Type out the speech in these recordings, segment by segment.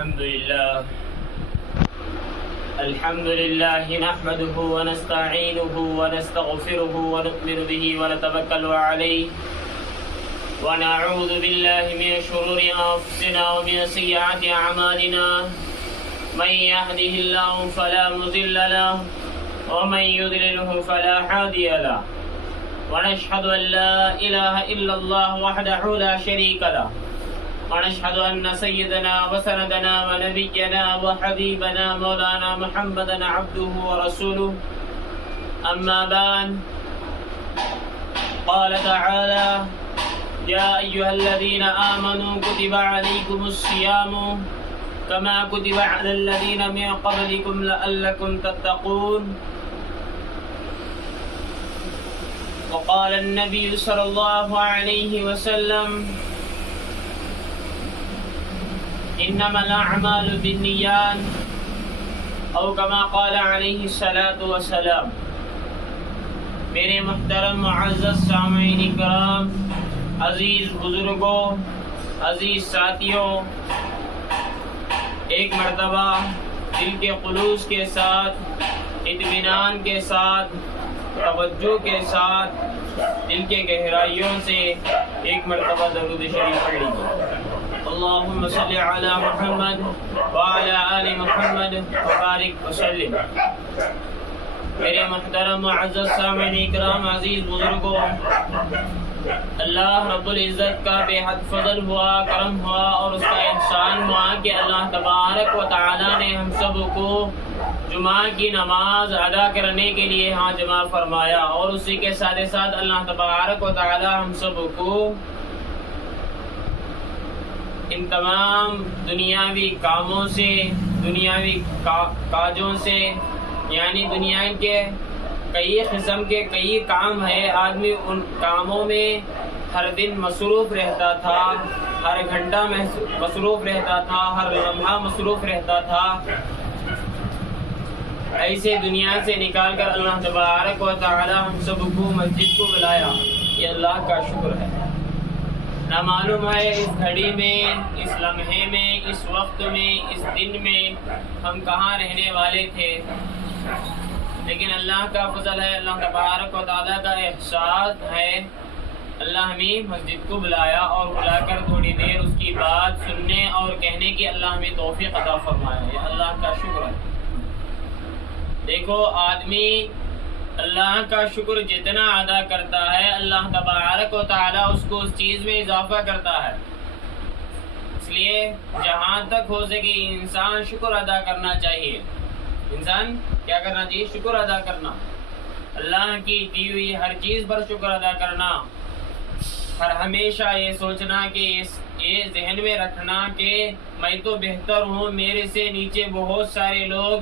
الحمد لله نحمده ونستعينه ونستغفره ونؤمن به ونتوكل عليه ونعوذ بالله من شرور أنفسنا ومن سيئات أعمالنا من يهده الله فلا مضل له ومن يضلله فلا هادي له ونشهد أن لا إله إلا الله وحده لا شريك له ونشهد أن سيدنا وسندنا ونبينا وحبيبنا مولانا محمدا عبده ورسوله أما بعد قال تعالى يا أيها الذين آمنوا كتب عليكم الصيام كما كتب على الذين من قبلكم لعلكم تتقون وقال النبي صلى الله عليه وسلم انما الاعمال بالنیات او کما قال علیہ الصلاۃ والسلام۔ میرے محترم معزز سامعین کرام، عزیز بزرگوں، عزیز ساتھیوں، ایک مرتبہ دل کے خلوص کے ساتھ، اطمینان کے ساتھ، توجہ کے ساتھ، دل کے گہرائیوں سے ایک مرتبہ درود شریف پڑھ لیجیے۔ اللهم صل على محمد وعلى آل محمد وبارک وسلم۔ میرے محترم معزز سامعین اکرام، عزیز بزرگوں، اللہ رب العزت کا بے حد فضل ہوا، کرم ہوا اور اس کا احسان ہوا کہ اللہ تبارک و تعالی نے ہم سب کو جمعہ کی نماز ادا کرنے کے لیے یہاں جمع فرمایا، اور اسی کے ساتھ ساتھ اللہ تبارک و تعالی ہم سب کو ان تمام دنیاوی کاموں سے، دنیاوی کاجوں سے، یعنی دنیا کے کئی قسم کے کئی کام ہے، آدمی ان کاموں میں ہر دن مصروف رہتا تھا، ہر گھنٹہ میں مصروف رہتا تھا، ہر لمحہ مصروف رہتا تھا، ایسے دنیا سے نکال کر اللہ تبارک و تعالی ہم سب کو مسجد کو بلایا، یہ اللہ کا شکر ہے۔ نہ معلوم ہے اس گھڑی میں، اس لمحے میں، اس وقت میں، اس دن میں ہم کہاں رہنے والے تھے، لیکن اللہ کا فضل ہے، اللہ تبارک و تعالیٰ کا احسان ہے، اللہ ہمیں مسجد کو بلایا اور بلا کر تھوڑی دیر اس کی بات سننے اور کہنے کی اللہ ہمیں توفیق عطا فرمایا، یہ اللہ کا شکر ہے۔ دیکھو، آدمی اللہ کا شکر جتنا ادا کرتا ہے، اللہ تبارک و تعالیٰ اس کو اس چیز میں اضافہ کرتا ہے۔ اس لیے جہاں تک ہو سکے انسان شکر ادا کرنا چاہیے۔ انسان کیا کرنا چاہیے؟ شکر ادا کرنا، اللہ کی دی ہوئی ہر چیز پر شکر ادا کرنا، ہر ہمیشہ یہ سوچنا کہ یہ ذہن میں رکھنا کہ میں تو بہتر ہوں، میرے سے نیچے بہت سارے لوگ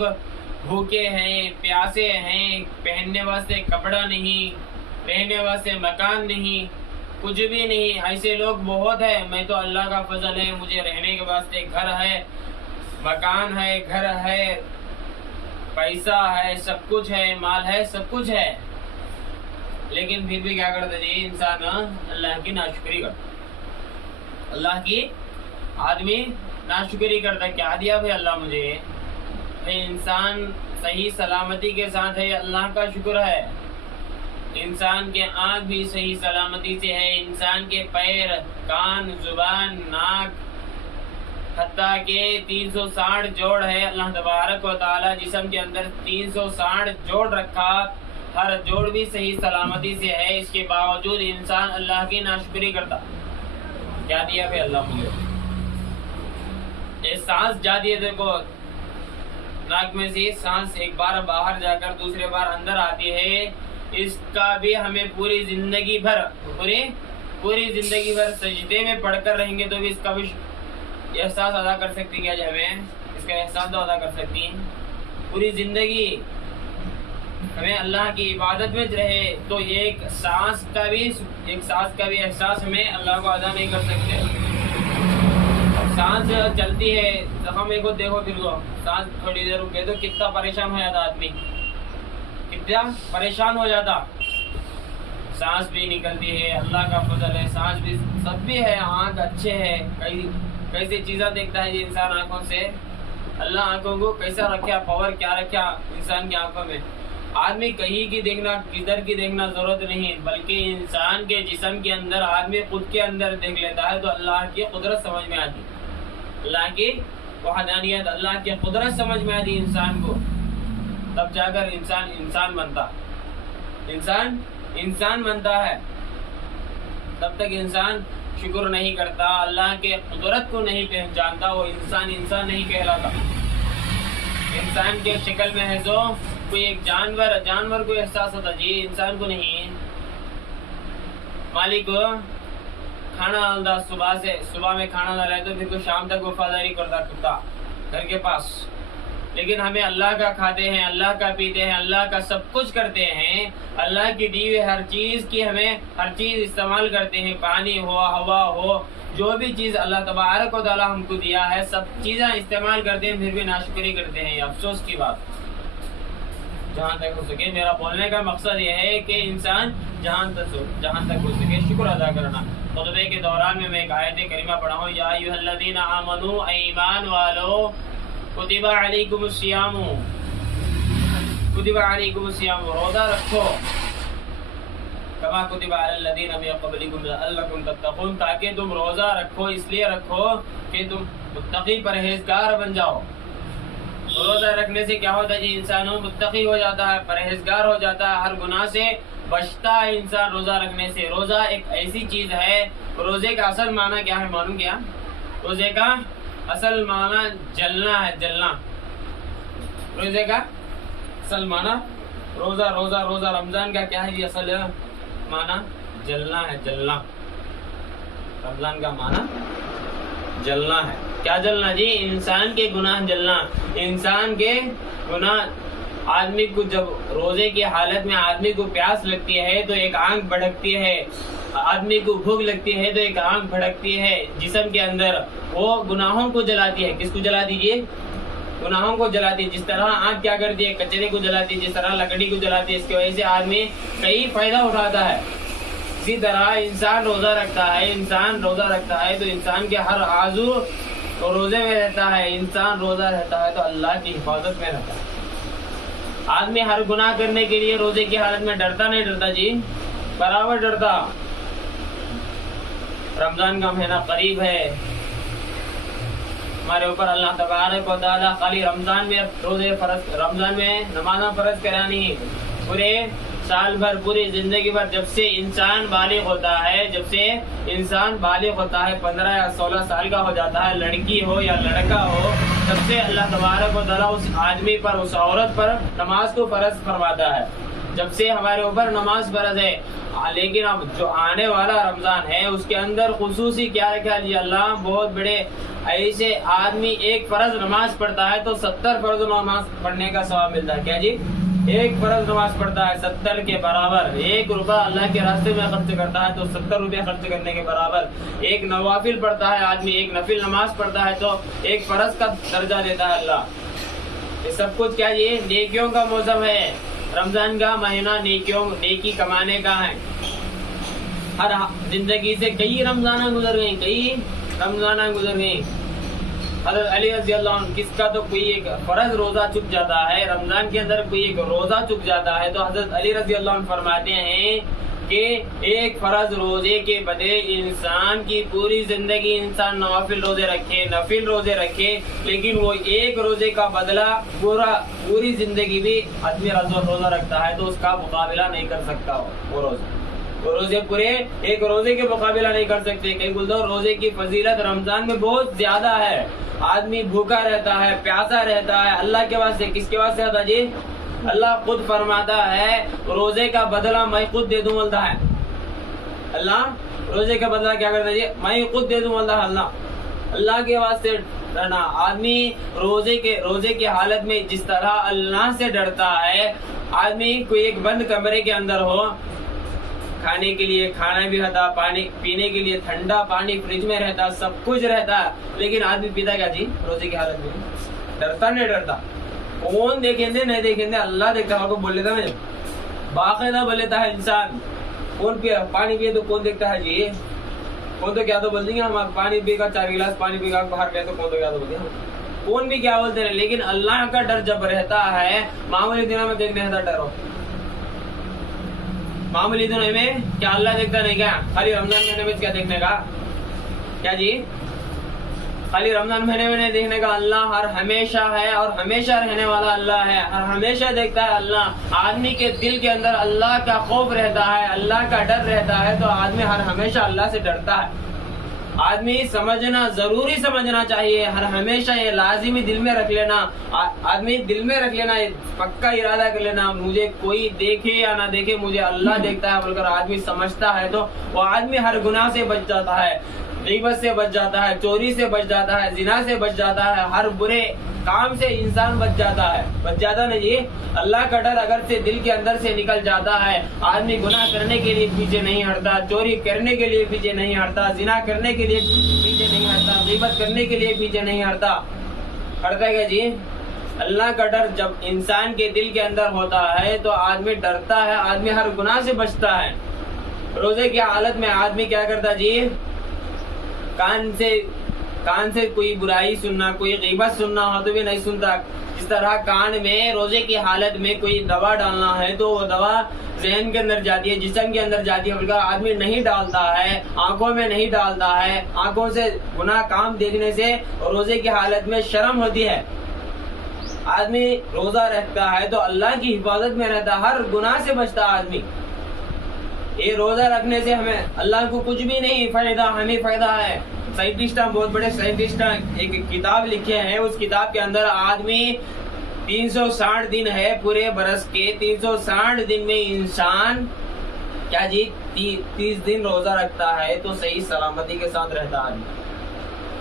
بھوکے ہیں، پیاسے ہیں، پہننے واسطے کپڑا نہیں، رہنے واسطے مکان نہیں، کچھ بھی نہیں، ایسے لوگ بہت ہیں، میں تو اللہ کا فضل ہے، مجھے رہنے کے واسطے گھر ہے، مکان ہے، گھر ہے، پیسہ ہے، سب کچھ ہے، مال ہے، سب کچھ ہے، لیکن پھر بھی کیا کرتا جی انسان؟ اللہ کی ناشکری کرتا، اللہ کی آدمی ناشکری کرتا۔ کیا دیا بھائی اللہ مجھے؟ انسان صحیح سلامتی کے ساتھ ہے، اللہ کا شکر ہے۔ انسان کے آنکھ بھی صحیح سلامتی سے ہے، انسان کے پیر، کان، زبان، ناک، حتیٰ کہ 360 جوڑ ہے، اللہ تبارک و تعالی جسم کے اندر 360 جوڑ رکھا، ہر جوڑ بھی صحیح سلامتی سے ہے، اس کے باوجود انسان اللہ کی ناشکری کرتا۔ کیا دیا پھر اللہ مجھے؟ یہ سانس جا دیے، دیکھو ناک میں سے سانس ایک بار باہر جا کر دوسرے بار اندر آتی ہے، اس کا بھی ہمیں پوری زندگی بھر سجدے میں پڑھ کر رہیں گے تو بھی اس کا بھی احساس ادا کر سکتی کیا جائے؟ ہمیں اس کا احساس تو ادا کر سکتی ہیں۔ پوری زندگی ہمیں اللہ کی عبادت میں رہے تو ایک سانس کا بھی احساس ہمیں اللہ کو ادا نہیں کر سکتے۔ سانس چلتی ہے، زخم کو دیکھو، پھر کو سانس تھوڑی دیر رکے تو کتنا پریشان ہو جاتا آدمی، کتنا پریشان ہو جاتا۔ سانس بھی نکلتی ہے، اللہ کا فضل ہے، سانس بھی سب بھی ہے، آنکھ اچھے ہے، کئی कैसी चीज़ें देखता है ये इंसान आंखों से। अल्लाह आंखों को कैसा रखा, पावर क्या रखा इंसान की आंखों में। आदमी कहीं की देखना, किधर की देखना जरूरत नहीं, बल्कि इंसान के जिस्म के अंदर आदमी खुद के अंदर देख लेता है तो अल्लाह की कुदरत समझ में आती, अल्लाह की वहदानियत, अल्लाह की कुदरत समझ में आती इंसान को। तब जाकर इंसान बनता, इंसान बनता है। तब तक इंसान शुक्र नहीं करता, अल्लाह के कुदरत को नहीं पहचानता, वो इंसान नहीं कहलाता। इंसान के शक्ल में है जो कोई एक जानवर को एहसास होता जी, इंसान को नहीं। मालिक को खाना डालता, सुबह में खाना डाला तो फिर को शाम तक वफादारी करता कुत्ता घर के पास। लेकिन हमें अल्लाह का खाते हैं, अल्लाह का पीते हैं, अल्लाह का सब कुछ करते हैं, अल्लाह की दी हुई हर चीज़ की हमें हर चीज़ इस्तेमाल करते हैं। पानी हो, हवा हो, जो भी चीज़ अल्लाह तबारक व तआला हमको दिया है सब चीज़ें इस्तेमाल करते हैं, फिर भी नाशुक्री करते हैं। अफसोस की बात। जहाँ तक हो सके मेरा बोलने का मकसद ये है कि इंसान जहाँ तक हो सके शुक्र अदा करना। खुतबे के दौरान में मैं एक आयत करीमा पढ़ा हूँ, या अय्युहल्लज़ीना आमनू, ईमान वालो, कुतिबा अलैकुमुस्सियाम, रोज़ा रखो, कमा कुतिबा अलल्लज़ीना मिन क़ब्लिकुम लअल्लकुम तत्तक़ून, ताकि तुम रोज़ा रखो, इसलिए रखो कि तुम मुत्तकी परहेजगार बन जाओ। रोज़ा रखने से क्या होता है जी, इंसान मुत्तकी हो जाता है, परहेजगार हो जाता है, हर गुनाह से बचता है इंसान रोज़ा रखने से। रोज़ा एक ऐसी चीज़ है, रोज़े का असल माना क्या है मालूम क्या? रोज़े का असल माना जलना है, जलना। रोज़े का असल माना रोज़ा रमज़ान का क्या है जी असल माना? जलना है, जलना। रमज़ान का माना जलना है। क्या जलना जी? इंसान के गुनाह जलना। इंसान के गुनाह, आदमी को जब रोजे की हालत में आदमी को प्यास लगती है तो एक आंख भड़कती है, आदमी को भूख लगती है तो एक आंख भड़कती है जिस्म के अंदर, वो गुनाहों को जलाती है। किसको जला दीजिए? गुनाहों को जलाती है। जिस तरह आंख क्या करती है? कचरे को जलाती है, जिस तरह लकड़ी को जलाती है। इसकी वजह से आदमी कई फायदा उठाता है। इसी तरह इंसान रोजा रखता है तो इंसान के हर आजू तो रोजे में रहता है। इंसान रोजा रहता है तो अल्लाह की हिफाजत में रहता है। आदमी हर गुनाह करने के लिए रोजे की हालत में डरता नहीं डरता जी? बराबर डरता। रमजान का महीना करीब है, हमारे ऊपर अल्लाह तबारक व तआला खाली रमजान में रोजे फर्ज, रमजान में नमाज़ फर्ज करानी, पूरे साल भर, पूरी जिंदगी भर, जब से इंसान बालिग होता है, 15 या 16 साल का हो जाता है, लड़की हो या लड़का हो, तब से अल्लाह तबारक व तआला उस आदमी पर, उस औरत पर नमाज को फर्ज फरमाता है। जब से हमारे ऊपर नमाज फर्ज है। लेकिन अब जो आने वाला रमजान है उसके अंदर खुसूसी क्या रखा जी अल्लाह, बहुत बड़े ऐसे आदमी एक फर्ज नमाज पढ़ता है तो 70 फर्ज नमाज पढ़ने का सवाब मिलता है। क्या जी? एक फर्ज नमाज पढ़ता है 70 के बराबर। 1 रुपया अल्लाह के रास्ते में खर्च करता है तो 70 रुपया खर्च करने के बराबर। एक नवाफिल पढ़ता है आदमी, एक नफिल नमाज पढ़ता है तो एक फर्ज का दर्जा देता है अल्लाह। ये सब कुछ क्या, ये नेकियों का मौसम है। रमजान का महीना नेकी कमाने का है। हर जिंदगी से कई रमजाना गुजर गई। हज़रत अली रज़ी अल्लाह अन्हु, किसका तो कोई एक फर्ज रोजा चुक जाता है, रमजान के अंदर कोई एक रोजा चुक जाता है तो हज़रत अली रज़ी अल्लाह अन्हु फरमाते हैं कि एक फर्ज रोजे के बदले इंसान की पूरी जिंदगी इंसान नवाफिल रोजे रखे, नफिल रोजे रखे, लेकिन वो एक रोजे का बदला पूरी जिंदगी भी आदमी रोजा रखता है तो उसका मुकाबला नहीं कर सकता। वो रोजे पूरे एक रोजे के मुकाबला नहीं कर सकते। कई बोलते रोजे की फजीलत रमजान में बहुत ज्यादा है। आदमी भूखा रहता है, प्यासा रहता है, अल्लाह के वास्ते। किसके वास्ते आता जी? अल्लाह खुद फरमाता है रोजे का बदला मैं खुद दे दूं, बोलता है अल्लाह। रोजे का बदला क्या करता है जी? मैं खुद दे दूं, बोलता है अल्लाह के वास्ते डरना। आदमी रोजे के हालत में जिस तरह अल्लाह से डरता है, आदमी कोई एक बंद कमरे के अंदर हो, खाने के लिए खाना भी रहता, पानी पीने के लिए ठंडा पानी फ्रिज में रहता, सब कुछ रहता, लेकिन आदमी पीता क्या जी? रोजे की हालत में डरता नहीं डरता। कौन देखेंगे नहीं देखेंगे, अल्लाह देखता है। आपको बोल लेता मैं बाकायदा बोल लेता है इंसान, कौन पानी पिए तो कौन देखता है जी? कौन तो क्या तो बोल देंगे हम पानी पी का 4 गिलास पानी पी का बाहर गए तो कौन तो क्या तो बोल देंगे, कौन भी क्या बोलते हैं। लेकिन अल्लाह का डर जब रहता है, मामूली दिनों में देखने रहता डर हो, मामूली दिनों में क्या अल्लाह देखता नहीं क्या? खाली रमजान महीने में क्या देखने का? क्या जी? खाली रमजान महीने में नहीं देखने का, अल्लाह हर हमेशा है और हमेशा रहने वाला अल्लाह है, हर हमेशा देखता है अल्लाह। आदमी के दिल के अंदर अल्लाह का खौफ रहता है, अल्लाह का डर रहता है, तो आदमी हर हमेशा अल्लाह से डरता है। आदमी समझना, जरूरी समझना चाहिए, हर हमेशा ये लाजिमी दिल में रख लेना, आदमी दिल में रख लेना, पक्का इरादा कर लेना, मुझे कोई देखे या ना देखे मुझे अल्लाह देखता है बोलकर आदमी समझता है तो वो आदमी हर गुनाह से बच जाता है, गीबत से बच जाता है, चोरी से बच जाता है, जिना से बच जाता है, हर बुरे काम से इंसान बच जाता है। बच जाता नहीं जी, अल्लाह का डर अगर से दिल के अंदर से निकल जाता है, आदमी गुनाह करने के लिए पीछे नहीं हटता, चोरी करने के लिए पीछे नहीं हटता, जिना करने के लिए पीछे नहीं हटता, गीबत करने के लिए पीछे नहीं हटता। हटता क्या जी? अल्लाह का डर जब इंसान के दिल के अंदर होता है तो आदमी डरता है, आदमी हर गुनाह से बचता है। रोजे की हालत में आदमी क्या करता जी? कान से कोई बुराई सुनना, कोई गीबत सुनना हो तो भी नहीं सुनता। इस तरह कान में रोजे की हालत में कोई दवा डालना है तो वो दवा ज़हन के अंदर जाती है, जिस्म के अंदर जाती है, बल्कि आदमी नहीं डालता है, आंखों में नहीं डालता है। आंखों से गुनाह काम देखने से रोजे की हालत में शर्म होती है। आदमी रोजा रखता है तो अल्लाह की हिफाजत में रहता है, हर गुनाह से बचता है आदमी। ये रोजा रखने से हमें अल्लाह को कुछ भी नहीं फायदा, हमें फायदा है। साइंटिस्ट, बहुत बड़े साइंटिस्ट एक किताब लिखे हैं, उस किताब के अंदर आदमी 360 दिन है पूरे बरस के, 360 दिन में इंसान क्या जी 30 दिन रोजा रखता है तो सही सलामती के साथ रहता है आदमी।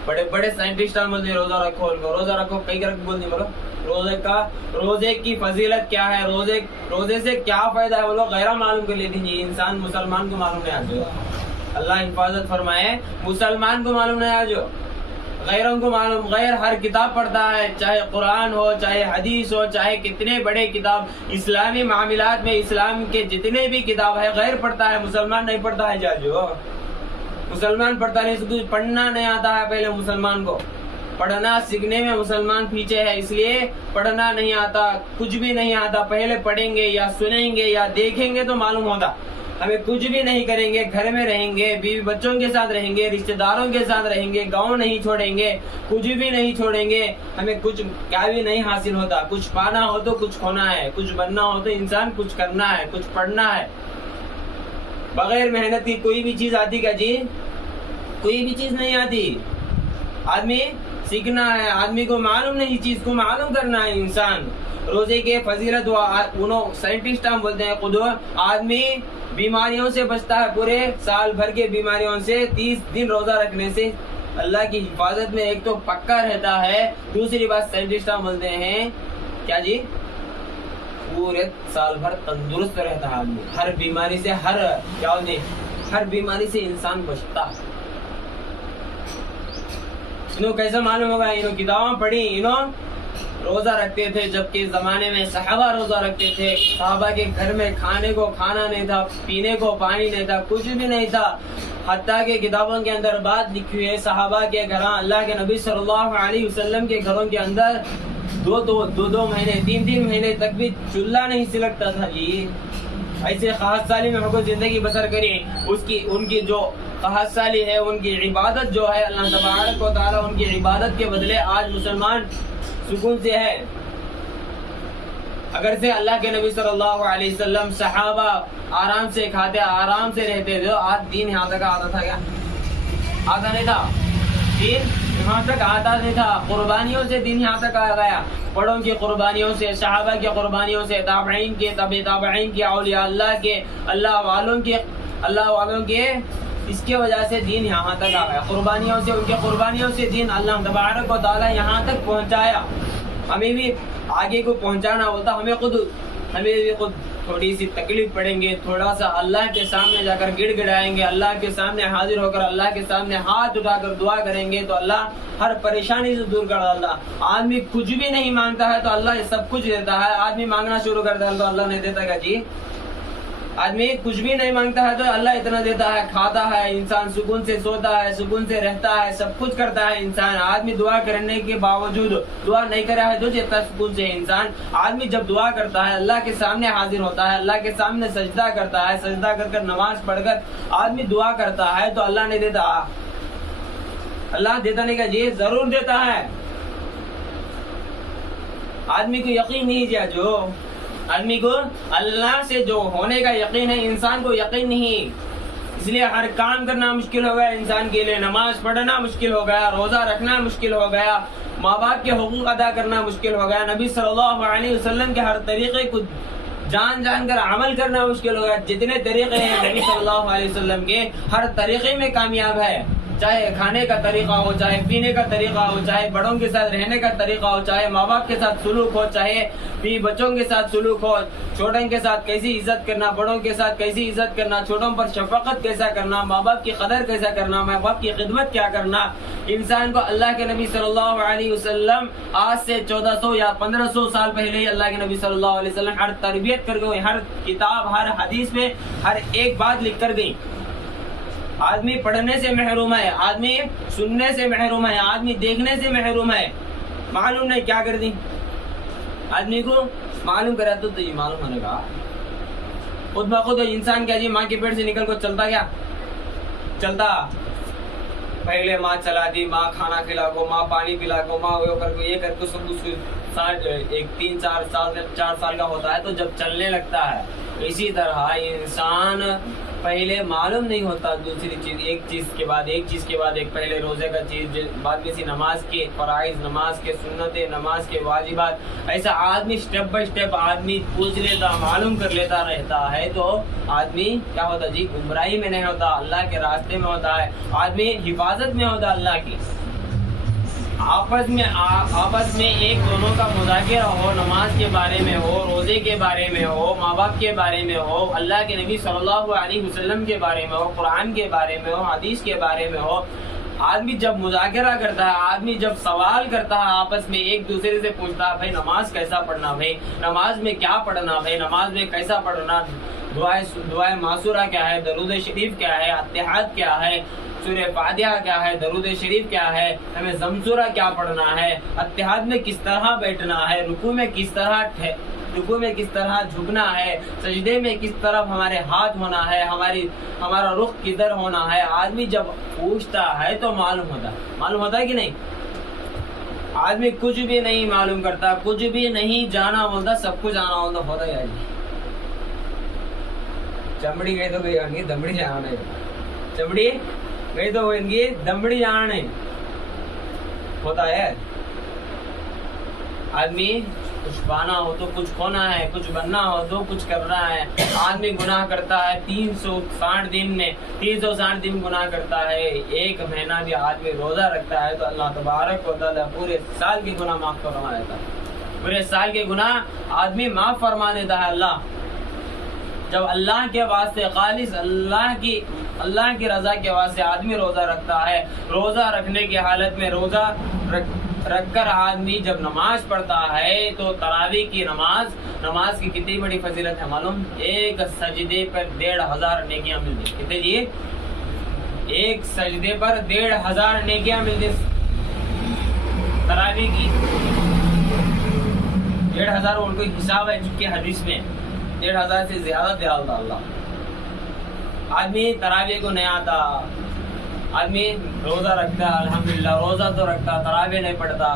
बड़े बड़े साइंटिस्ट बोलते रोजा रखो, रोजा रखो, कई करके बोल दी बोलो रोजे की फजीलत क्या है, रोजे से क्या फायदा है, वो लोग गैर मालूम कर लेती है। इंसान मुसलमान को मालूम नहीं आज, अल्लाह हिफाजत फरमाए, मुसलमान को मालूम नहीं आज, गैरों को मालूम। गैर हर किताब पढ़ता है, चाहे कुरान हो, चाहे हदीस हो, चाहे कितने बड़े किताब इस्लामी मामलात में इस्लाम के जितने भी किताब है गैर पढ़ता है, मुसलमान नहीं पढ़ता है। जाजो मुसलमान पढ़ता नहीं, कुछ पढ़ना नहीं आता है। पहले मुसलमान को पढ़ना सीखने में मुसलमान पीछे है, इसलिए पढ़ना नहीं आता, कुछ भी नहीं आता। पहले पढ़ेंगे या सुनेंगे या देखेंगे तो मालूम होता। हमें कुछ भी नहीं करेंगे, घर में रहेंगे, बीवी बच्चों के साथ रहेंगे, रिश्तेदारों के साथ रहेंगे, गांव नहीं छोड़ेंगे, कुछ भी नहीं छोड़ेंगे, हमें कुछ क्या भी नहीं हासिल होता। कुछ पाना हो तो कुछ खोना है, कुछ बनना हो तो इंसान कुछ करना है, कुछ पढ़ना है। बगैर मेहनत की कोई भी चीज आती क्या जी? कोई भी चीज नहीं आती। आदमी सीखना है, आदमी को मालूम नहीं, चीज को मालूम करना है। इंसान रोजे के फजीलत साइंटिस्ट हम बोलते हैं खुद, आदमी बीमारियों से बचता है, पूरे साल भर के बीमारियों से 30 दिन रोजा रखने से अल्लाह की हिफाजत में एक तो पक्का रहता है। दूसरी बात साइंटिस्ट हम बोलते हैं क्या जी? पूरे साल भर तंदुरुस्त रहता है आदमी, हर बीमारी से हर बीमारी से इंसान बचता है। इन्हों कैसे मालूम होगा? इन्हों किताबें पढ़ी, इन्हों रोजा रखते थे। जबकि जमाने में सहाबा रोजा रखते थे, सहाबा के घर में खाने को खाना नहीं था, पीने को पानी नहीं था, कुछ भी नहीं था। हत्ता के किताबों के अंदर बात लिखी हुई है, सहाबा के घर, अल्लाह के नबी सल्लल्लाहु अलैहि वसल्लम के घरों के अंदर दो महीने 3 महीने तक भी चूल्हा नहीं सिलकता था जी। ऐसे खास साली में हमको जिंदगी बसर करी। उनकी जो खास साली है, उनकी इबादत जो है, अल्लाह तबारक व तआला उनकी इबादत के बदले आज मुसलमान सुकून से है। अगर से अल्लाह के नबी सल्लल्लाहु अलैहि वसल्लम सहाबा आराम से खाते, आराम से रहते थे, आज दीन यहाँ तक आता था क्या? आता नहीं था। दीन यहाँ तक आता नहीं था। कुर्बानियों से दीन यहाँ तक आ गया। बड़ों की कुर्बानियों से, सहाबा की कुर्बानियों से, ताबईन के, ताबईन के, औलिया अल्लाह के, अल्लाह वालों के इसके वजह से दीन यहाँ तक आ गया। कुर्बानियों से, उनके कुर्बानियों से दीन अल्लाह तबारक व तआला यहाँ तक पहुँचाया। हमें भी आगे को पहुँचाना होता, हमें भी खुद थोड़ी सी तकलीफ पड़ेंगे, थोड़ा सा अल्लाह के सामने जाकर गिड़गिड़ाएंगे, अल्लाह के सामने हाजिर होकर अल्लाह के सामने हाथ उठाकर दुआ करेंगे तो अल्लाह हर परेशानी से दूर कर डालता। आदमी कुछ भी नहीं मांगता है तो अल्लाह सब कुछ देता है। आदमी मांगना शुरू कर देता है तो अल्लाह नहीं देता क्या जी? آدمی کچھ بھی نہیں مانگتا ہے تو اللہ اتنا دیتا ہے، کھاتا ہے انسان، سکون سے سوتا ہے، سکون سے رہتا ہے، سب کچھ کرتا ہے انسان۔ آدمی دعا کرنے کے باوجود دعا نہیں کرا ہے تو جتنا سکون سے انسان، آدمی جب دعا کرتا ہے اللہ کے سامنے حاضر ہوتا ہے، اللہ کے سامنے سجدہ کرتا ہے، سجدہ کر کر نماز پڑھ کر آدمی دعا کرتا ہے تو اللہ نہیں دیتا، اللہ دیتا نہیں کہ جی ضرور دیتا ہے۔ آدمی کو یقین نہیں کیا، جو آدمی کو اللہ سے جو ہونے کا یقین ہے، انسان کو یقین نہیں، اس لیے ہر کام کرنا مشکل ہو گیا انسان کے لیے، نماز پڑھنا مشکل ہو گیا، روزہ رکھنا مشکل ہو گیا، ماں باپ کے حقوق ادا کرنا مشکل ہو گیا، نبی صلی اللہ علیہ وسلم کے ہر طریقے کو جان کر عمل کرنا مشکل ہو گیا۔ جتنے طریقے ہیں نبی صلی اللہ علیہ وسلم کے، ہر طریقے میں کامیاب ہے، چاہے کھانے کا طریقہ ہو، چاہے پینے کا طریقہ ہو، چاہے بڑوں کے ساتھ رہنے کا طریقہ ہو، چاہے ماں باپ کے ساتھ سلوک ہو، چاہے بچوں کے ساتھ سلوک ہو، چھوٹوں کے ساتھ کیسی عزت کرنا، بڑوں کے ساتھ کیسی عزت کرنا، چھوٹوں پر شفقت کیسا کرنا، ماں باپ کی قدر کیسا کرنا، ماں باپ کی خدمت کیا کرنا، انسان کو اللہ کے نبی صلی اللہ علیہ وسلم آج سے 1400 یا 1500 سال پہلے ہی اللہ کے نبی صلی اللہ علیہ وسلم ہر تربیت کر گئے، ہر کتاب، ہر حدیث میں ہر ایک بات لکھ کر گئی۔ آدمی پڑھنے سے محروم ہے، آدمی سننے سے محروم ہے، آدمی دیکھنے سے محروم ہے، معلوم نہیں کیا کر دی۔ آدمی کو معلوم کرا تو یہ معلوم ہونے کا خود بخود انسان کیا جی ماں کے پیٹ سے نکل کو چلتا، کیا چلتا؟ پہلے ماں چلا دی، ماں کھانا کھلا کو، ماں پانی پلا کو، ماں وہ کر کو، یہ کر کو، سب کچھ 4 سال کا ہوتا ہے تو جب چلنے لگتا ہے، اسی طرح انسان پہلے معلوم نہیں ہوتا، دوسری چیز ایک چیز کے بعد ایک، پہلے روزے کا چیز، بعد میں نماز کے فرائض، نماز کے سنتیں، نماز کے واجبات، ایسا آدمی سٹیپ بائی سٹیپ آدمی پوچھ لیتا، معلوم کر لیتا رہتا ہے تو آدمی کیا ہوتا جی گمراہی میں نہیں ہوتا، اللہ کے راستے میں ہوتا ہے، آدمی حفاظت میں ہوتا اللہ کی۔ آپس میں ایک دونوں کا مذاکرہ ہو، نماز کے بارے میں ہو، روزے کے بارے میں ہو، ماں باپ کے بارے میں ہو، اللہ کے نبی صلی اللہ علیہ وسلم کے بارے میں ہو، قرآن کے بارے میں ہو، حدیث کے بارے میں ہو۔ آدمی جب مذاکرہ کرتا ہے، آدمی جب سوال کرتا ہے، آپس میں ایک دوسرے سے پوچھتا ہے بھائی نماز کیسا پڑھنا، بھائی نماز میں کیا پڑھنا، بھائی نماز میں کیسا پڑھنا، دعائے معصورہ کیا ہے، درود شریف کیا ہے، اتحاد کیا ہے، سورہ فاتحہ کیا ہے، درود شریف کیا ہے، ہمیں زمزورہ کیا پڑھنا ہے، اتحاد میں کس طرح بیٹھنا ہے، رکوع میں کس طرح جھکنا ہے، سجدے میں کس طرف ہمارے ہاتھ ہونا ہے، ہمارا رخ کدھر ہونا ہے۔ آدمی جب پوچھتا ہے تو معلوم ہوتا ہے کہ نہیں؟ آدمی کچھ بھی نہیں معلوم کرتا، کچھ بھی نہیں جانا ہوتا، سب کچھ آنا ہوتا ہے۔ چمڑی گئی تو گئی، دمڑی جانا نہیں، چمڑی گئی تو ان کی دمڑی جانا نہیں ہوتا ہے۔ آدمی کچھ پانا ہو تو کچھ کھونا ہے، کچھ بننا ہو تو کچھ کرنا ہے۔ آدمی گناہ کرتا ہے 360 دن میں، 360 دن گناہ کرتا ہے، ایک مہینہ بھی آدمی روزہ رکھتا ہے تو اللہ تبارک و تعالیٰ پورے سال کے گناہ معاف فرما دیتا ہے، پورے سال کے گناہ آدمی معاف فرما دیتا ہے اللہ۔ جب اللہ کے واسطے خالص اللہ کی رضا کے واسطے آدمی روزہ رکھتا ہے، روزہ رکھنے کی حالت میں روزہ رکھ کر آدمی جب نماز پڑھتا ہے تو تراویح کی نماز کی کتنی بڑی فضیلت ہے معلوم؟ ایک سجدے پر 1500 نیکیاں ملتی، کتنے جی؟ ایک سجدے پر 1500 نیکیاں ملتی تراویح کی۔ 1500 ان کو حساب ہے چونکہ حدیث میں 1500 سے زیادہ دیا ہوتا اللہ۔ آدمی تراویح کو نہیں آتا، آدمی روزہ رکھتا، الحمدللہ روزہ تو رکھتا، تراویح نہیں پڑھتا۔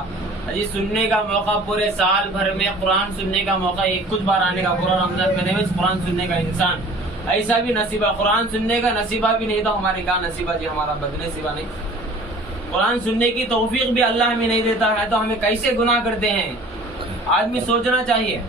جی سننے کا موقع پورے سال بھر میں قرآن سننے کا موقع ایک کچھ بار آنے کا، پورا رمضان میں نہیں قرآن سننے کا انسان ایسا بھی نصیبہ، قرآن سننے کا نصیبہ بھی نہیں تو ہمارے کہاں نصیبہ جی، ہمارا بد نصیبہ نہیں۔ قرآن سننے کی توفیق بھی اللہ ہمیں نہیں دیتا ہے تو ہمیں کیسے گناہ کرتے ہیں؟ آدمی سوچنا چاہیے۔